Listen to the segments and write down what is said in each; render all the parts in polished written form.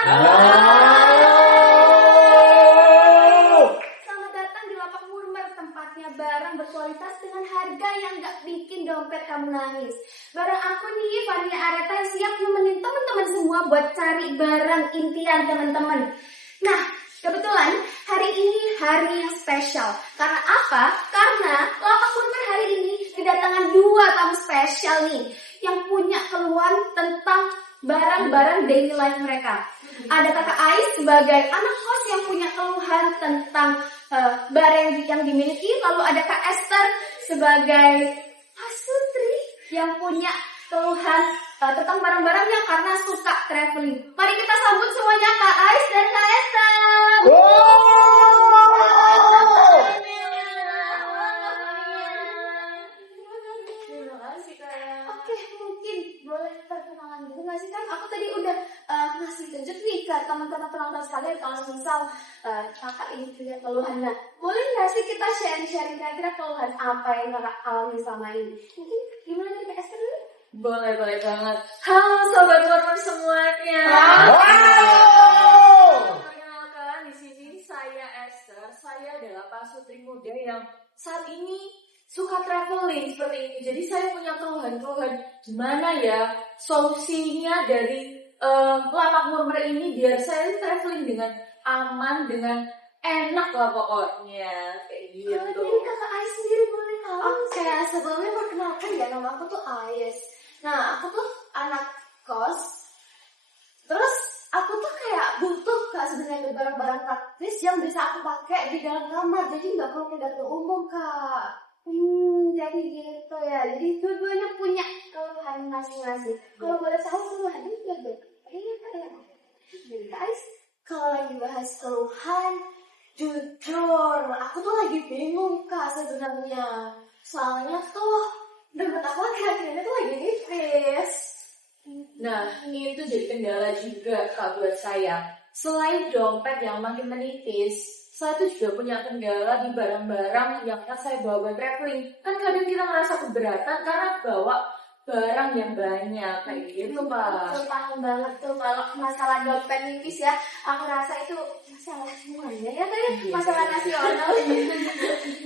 Selamat datang di Lapak Murmer, tempatnya barang berkualitas dengan harga yang gak bikin dompet kamu nangis. Barang aku nih, Fania Areta, siap nemenin teman-teman semua buat cari barang impian teman-teman. Nah, kebetulan hari ini hari yang spesial. Karena apa? Karena Lapak Murmer hari ini kedatangan dua tamu spesial nih yang punya keluhan tentang barang-barang daily life mereka. Ada Kakak Ais sebagai anak kos yang punya keluhan tentang barang yang dimiliki. Lalu ada Kak Esther sebagai pasutri yang punya keluhan tentang barang-barangnya karena suka traveling. Mari kita sambut semuanya Kak Ais dan Kak Esther. Oke, mungkin boleh perkenalan dulu nggak sih kan? Aku tadi udah ngasih tunjuk nih ke teman-teman penonton sekalian kalau misal kakak ini punya keluhan. Nah, boleh nggak sih kita sharing-sharing kira-kira keluhan apa yang kakak alami selama ini? Mungkin gimana dari Kak Esther dulu? Boleh banget. Halo sobat Murmer semuanya. Perkenalkan, di sini saya Esther. Saya adalah pasutri muda yang saat ini suka traveling seperti ini. Jadi saya punya keluhan-keluhan gimana ya solusinya dari Lapak Murmer ini biar saya traveling dengan aman, dengan enak lah pokoknya kayak gitu. Jadi kakak Ais sendiri boleh tahu? Oke, sebelumnya perkenalkan ya, nama aku tuh Ais. Nah, aku tuh anak kos. Terus aku tuh kayak butuh Kak sebenarnya barang-barang praktis yang bisa aku pakai di dalam kamar. Jadi nggak perlu ke dapur umum Kak. Jadi gitu ya. Jadi dua-duanya punya keluhan masing-masing. Kalau boleh tahu keluhannya juga iya Kak ya. Guys, Kalau lagi bahas keluhan, jujur aku tuh lagi bingung Kak sebenarnya. Soalnya tuh dompet aku akhir-akhir ini tuh lagi nipis. Nah, ini tuh jadi kendala juga Kak buat saya. Selain dompet yang makin menipis, saya tuh juga punya kendala di barang-barang yang akan saya bawa buat traveling. Kan kadang kita ngerasa keberatan karena bawa barang yang banyak kayak gitu Pak. betul, paham banget tuh kalau masalah dompet nipis ya. Aku rasa itu masalah semuanya ya kayak masalah nasional.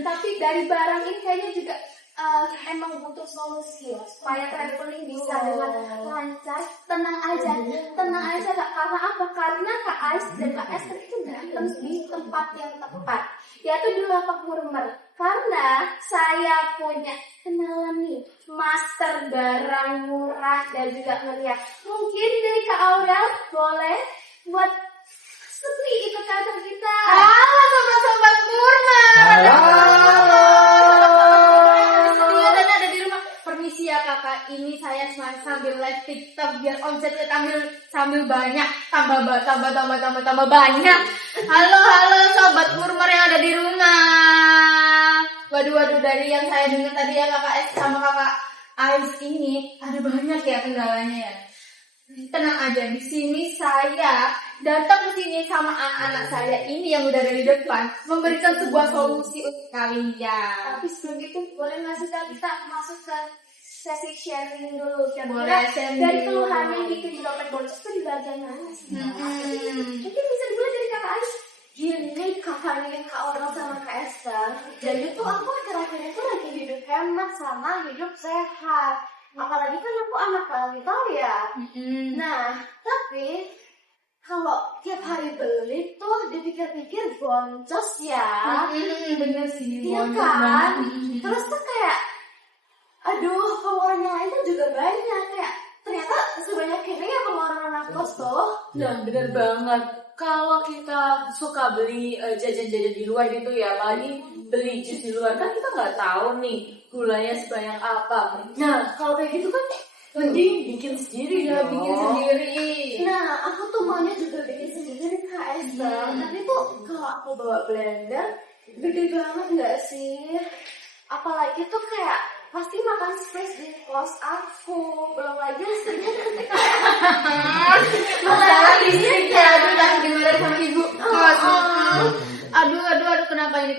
Tapi dari barang ini kayaknya juga emang butuh solusi ya, supaya traveling bisa dengan lancar. Tenang aja Kak. Karena apa? Karena Kak Ais dan Kak Esther itu datang di tempat yang tepat, yaitu di Lapak Murmer. Karena saya punya kenalan nih, master barang murah dan juga meriah. Mungkin dari Kak Aurel boleh buat seperti ikut kantor kita. Halo sobat-sobat Murmer. Permisi ya kakak, ini saya cuma sambil live TikTok biar omsetnya sambil banyak, tambah banyak. Halo sobat Murmer yang ada di rumah. Waduh, dari yang saya dengar tadi ya kakak S sama kakak Ais ini ada banyak ya kendalanya ya. Tenang aja, di sini saya datang ke sini sama anak-anak saya ini yang udah dari depan memberikan sebuah solusi untuk kalian. Tapi sebelum itu boleh nggak sih Kak, kita masuk ke sesi sharing dulu. Boleh, sharing dari dulu. keluhan yang bikin dompet bolos itu di bagian mana sih? Mungkin bisa dimulai dari Kakak Ais. Gini kakaknya Kak Aurel sama Kak Esther. Jadi tuh aku akhir-akhir itu lagi hidup hemat sama hidup sehat. Apalagi kan aku anak rantau ya. Nah, tapi kalau tiap hari beli tuh dipikir-pikir boncos ya. Bener sih, Iya boncos kan? banget. Terus tuh kayak, aduh pengeluaran yang lain tuh juga banyak. Kayak ternyata sebanyak ini ya pengeluaran anak kos tuh. Nah, bener banget. Kalau kita suka beli jajan-jajan di luar gitu ya, apalagi beli jus di luar, kan kita nggak tahu nih gulanya sebanyak apa. Nah, kalau kayak gitu kan mending bikin sendiri Ya, dong. bikin sendiri. Nah, aku tuh maunya juga bikin sendiri Kak Esther. Tapi tuh kalau aku bawa blender, gede banget nggak sih? Apalagi tuh kayak pasti makan space di kos aku. Belum lagi listriknya ketika Masalah listriknya, aduh lagi dimarahin sama ibu. Aduh,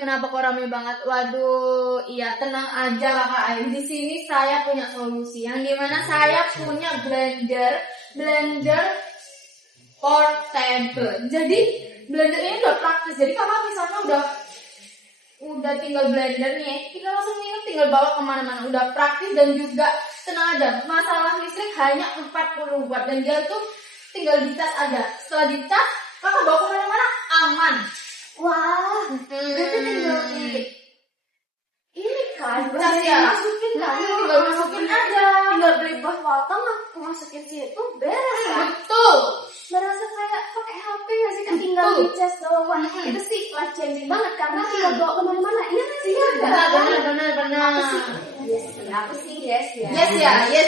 kenapa kok rame banget? Waduh, iya tenang aja kakak Ain. Di sini saya punya solusi. Yang dimana saya punya blender portable. Jadi blender ini udah praktis. Jadi kakak misalnya udah tinggal blendernya, kita langsung minum, tinggal bawa kemana-mana. Udah praktis dan juga tenang aja. Masalah listrik hanya 40 watt dan dia tuh tinggal dicas aja. Setelah dicas, kakak bawa kemana-mana aman. Wah, berarti tinggal di ini kan, Cas ya. masukin kan, Tinggal masukin aja. tinggal beli buah potong, aku masukin situ, beres kan? Betul. Berasa kayak pakai HP nggak sih, ketinggal Betul. di cas doang. Itu sih life changing banget karena tinggal bawa kemana-mana. Iya nggak sih? Benar. Aku sih yes ya. Yes ya. Yes.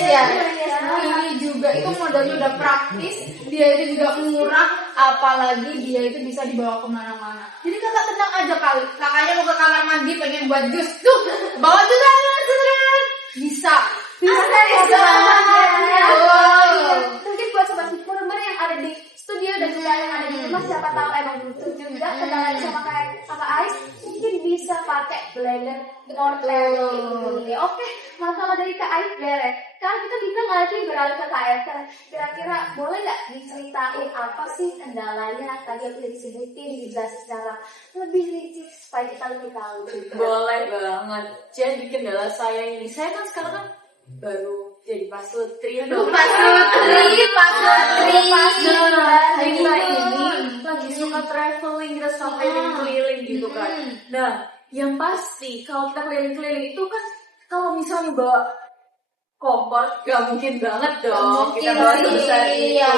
Ini juga itu modalnya udah praktis, dia itu juga murah, apalagi dia itu bisa dibawa kemana-mana. Jadi kakak tenang aja kali, kakaknya mau ke kamar mandi pengen buat jus, tuh bawa jus aja, bisa. Mungkin buat sobat murmur yang ada di studio dan juga yang ada di rumah, siapa tahu emang butuh juga kenalan sama kayak kakak Ais, mungkin bisa pakai blender portable ini. Oke, nah kalau dari Kak Ais beres. Sekarang kita bisa nggak sih beralih ke Kak Ais? Kira-kira boleh nggak diceritain apa sih kendalanya? Tadi aku udah disebutin, dijelasin secara lebih rinci supaya kita lebih tahu juga. Boleh banget. Jadi kendala saya ini, saya kan sekarang kan baru jadi pasutri. Pasutri. Kita ini lagi suka traveling, kita sampai keliling gitu kan. Nah, yang pasti kalau kita keliling-keliling itu kan, kalau misalnya bawa kompor, gak mungkin banget dong kita bawa sebesar itu ya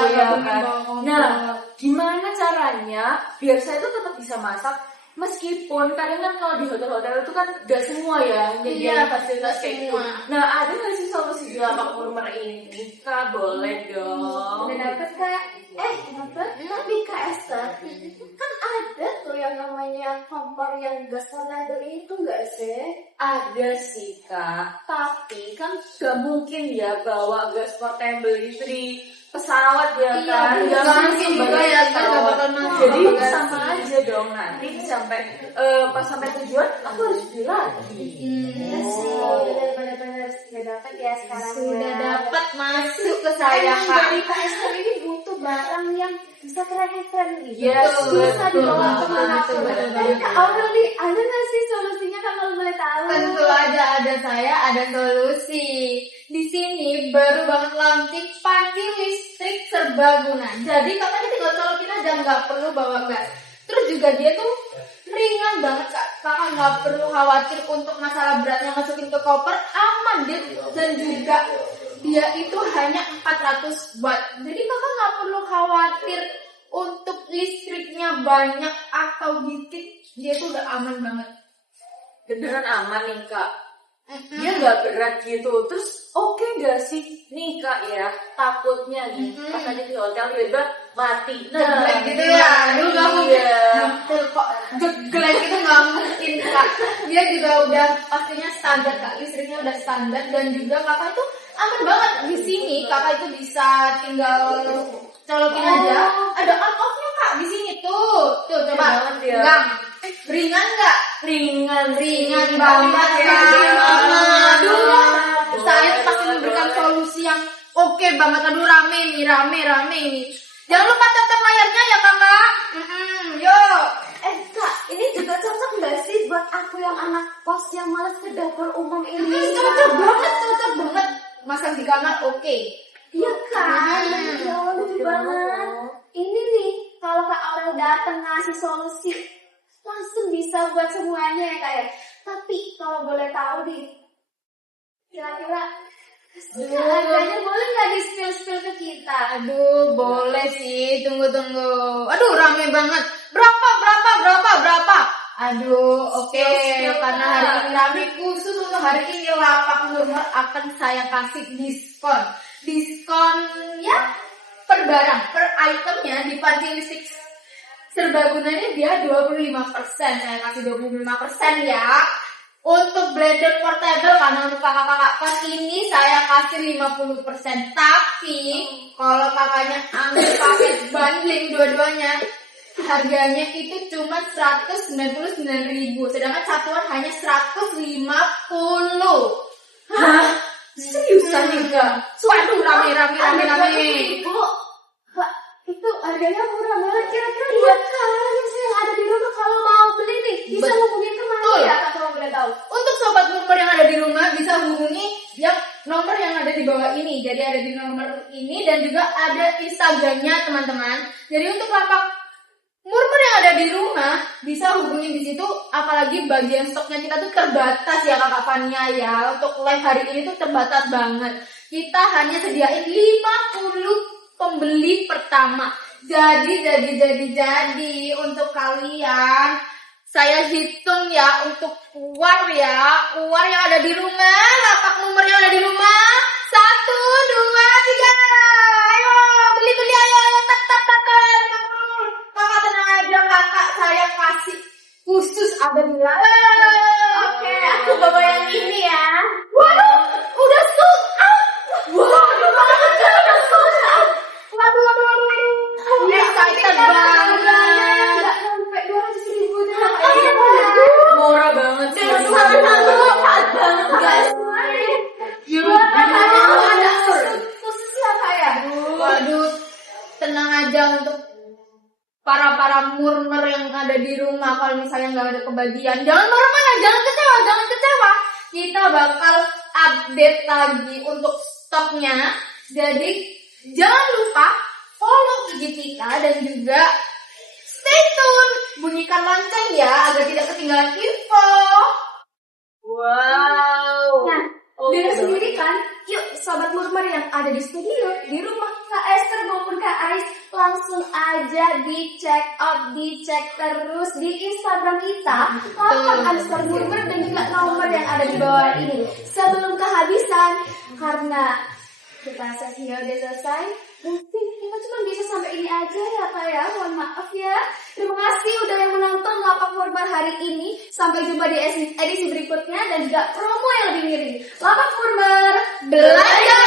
kan. Nah, gimana caranya biar saya tuh tetap bisa masak, meskipun kadang kan kalau di hotel-hotel itu kan gak semua ya nyediain fasilitas kayak gitu. Nah, ada nggak sih solusi di lapak murmer ini? Kak, boleh dong. Udah dapet Kak? Tapi Kak Esther, kan ada tuh yang namanya kompor yang gas portable itu nggak sih? Ada sih Kak, tapi kan gak mungkin ya bawa gas portable itu di pesawat ya kan. Gak mungkin juga ya, kan gak bakal masuk. Jadi sama aja dong, nanti sampai pas sampai tujuan aku harus beli lagi. Iya sih, benar-benar sudah dapat ya sekarang. Sudah ya. dapat masuk ke saya Emang kak. dari Kak Esther ini butuh barang yang bisa friendly. Yes, Bisa dibawa betul, kemana betul, pun. betul, Tapi betul. Kak Aurel nih, ada nggak sih solusinya kalau boleh tahu? Tentu aja ada saya, ada solusi. Di sini baru banget launching panci listrik serbaguna. Jadi kakaknya tinggal colokin aja, nggak perlu bawa gas. Terus juga dia tuh ringan banget kak. Kakak nggak perlu khawatir untuk masalah beratnya masukin ke koper, aman dia. Dan juga dia itu hanya 400 watt. Jadi kakak nggak perlu khawatir untuk listriknya banyak atau dikit. Dia tuh udah aman banget. Beneran aman nih Kak. Dia nggak berat gitu. Terus oke gak sih nih Kak ya, takutnya nih pas aja di hotel tiba-tiba mati. Geglek gitu ya, aduh gak mungkin. Betul kok, geglek itu gak mungkin kak. Dia juga udah pastinya standar kak, listriknya udah standar dan juga kakak itu aman banget di sini. Kakak itu bisa tinggal colokin aja. Ada on off-nya kak di sini tuh coba. banget ya. Gang. Ringan nggak? Ringan banget ya. Aduh, saya Boleh, pasti boleh, memberikan boleh. solusi yang oke banget. Aduh rame nih. Jangan lupa tetap layarnya ya kakak. Yuk. Kak, ini juga cocok nggak sih buat aku yang anak kos yang malas ke dapur umum ini? Cocok banget. Masak di kamar oke. Iya Kak, Hmm. jauh lebih banget. Ini nih, kalau Kak Aurel datang ngasih solusi, langsung bisa buat semuanya ya Kak ya. Tapi kalau boleh tahu nih, kira-kira harganya boleh nggak di spill ke kita? Aduh boleh sih. Tunggu. Aduh rame banget. Berapa? Aduh oke. Karena hari ini rame, khusus untuk hari ini lapak murmer akan saya kasih diskon. Diskonnya per barang, per itemnya di panci listrik serbagunanya dia 25%. Saya kasih 25% ya. Untuk blender portable karena untuk kakak-kakak kos ini saya kasih 50%. Tapi kalau kakaknya ambil paket bundling dua-duanya, harganya itu cuma 199.000, sedangkan satuan hanya 150. Hah? Seriusan nih Kak? Waduh rame. Bu, Itu harganya murah banget. Kira-kira buat kalian yang ada di rumah kalau mau beli nih bisa hubungin kemana Betul. ya Kak kalau boleh tahu? Untuk sobat murmer yang ada di rumah bisa hubungi yang nomor yang ada di bawah ini. Jadi ada di nomor ini dan juga ada Instagramnya teman-teman. Jadi untuk lapak murmer yang ada di rumah bisa hubungi di situ. Apalagi bagian stoknya kita tuh terbatas ya Kakak Fania ya. Untuk live hari ini tuh terbatas banget. Kita hanya sediain 50 pembeli pertama. Jadi untuk kalian saya hitung ya untuk uar yang ada di rumah, lapak nomor yang ada di rumah. 1, 2, 3. Ayo beli ayo tak. Kakak tenang aja kakak, saya kasih khusus abangnya. Oke, aku bawa yang ini ya. Waduh, udah sold out. Waduh, udah sold out. Waduh. Excited banget. Nggak sampai 200.000 Murah banget sih. guys. Ada khusus ya Kak ya? Waduh, tenang aja untuk para murmer yang ada di rumah. Kalau misalnya nggak ada kebagian, jangan marah-marah, jangan kecewa. Kita bakal update lagi untuk stoknya. Jadi jangan lupa follow IG kita dan juga stay tune, bunyikan lonceng ya agar tidak ketinggalan info. Wow. Nah, Oh, dengar iya. sendiri kan? Yuk, sobat murmer yang ada di studio, di rumah Kak Esther maupun Kak Ais, langsung aja dicek terus di Instagram kita, @murmer dan juga nomor yang ada di bawah ini. Sebelum kehabisan, karena kita sesinya udah selesai, mungkin kita cuma bisa sampai ini aja ya Kak ya, mohon maaf ya. Terima kasih udah yang menonton Lapak Murmer hari ini. Sampai jumpa di edisi berikutnya dan juga promo yang lebih ngeri. Lapak Murmer, belanja